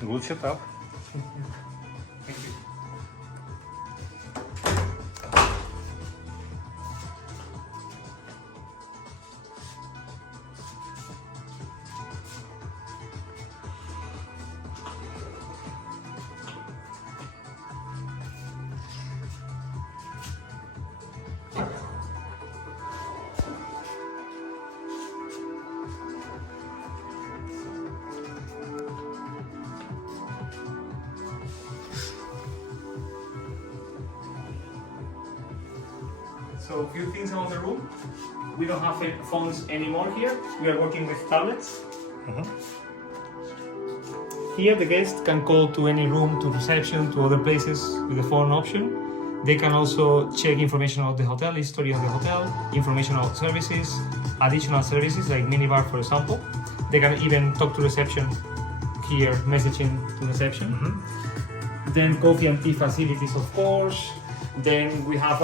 Good setup. Thank you. So a few things around the room. We don't have phones anymore here. We are working with tablets. Here the guest can call to any room, to reception, to other places with the phone option. They can also check information about the hotel, history of the hotel, information about services, additional services like minibar for example. They can even talk to reception here, messaging to reception. Then coffee and tea facilities of course. Then we have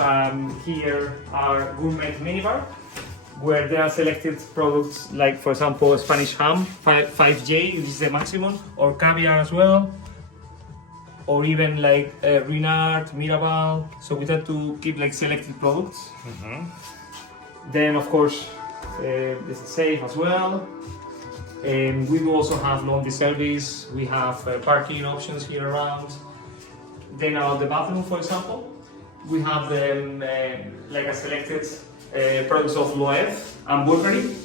here our gourmet minibar, where there are selected products like, for example, Spanish ham, 5J, which is the maximum, or caviar as well, or even like Renard, Mirabal. So we try to keep like selected products. Then, of course, this is safe as well. And we do also have laundry service. We have parking options here around. Then, the bathroom, for example. We have like a selected products of Loewe and Burberry.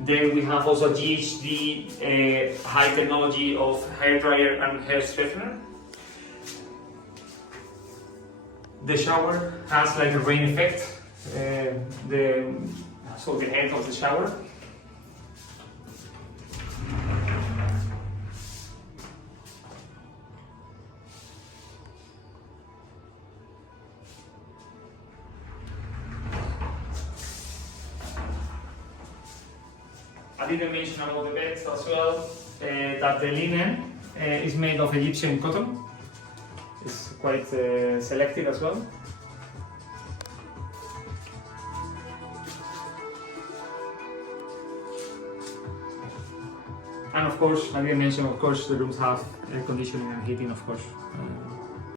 Then we have also GHD high technology of hair dryer and hair straightener. The shower has like a rain effect. So the head of the shower. I didn't mention about the beds as well, that the linen is made of Egyptian cotton. It's quite selected as well. And of course, I didn't mention, of course, the rooms have air conditioning and heating, of course.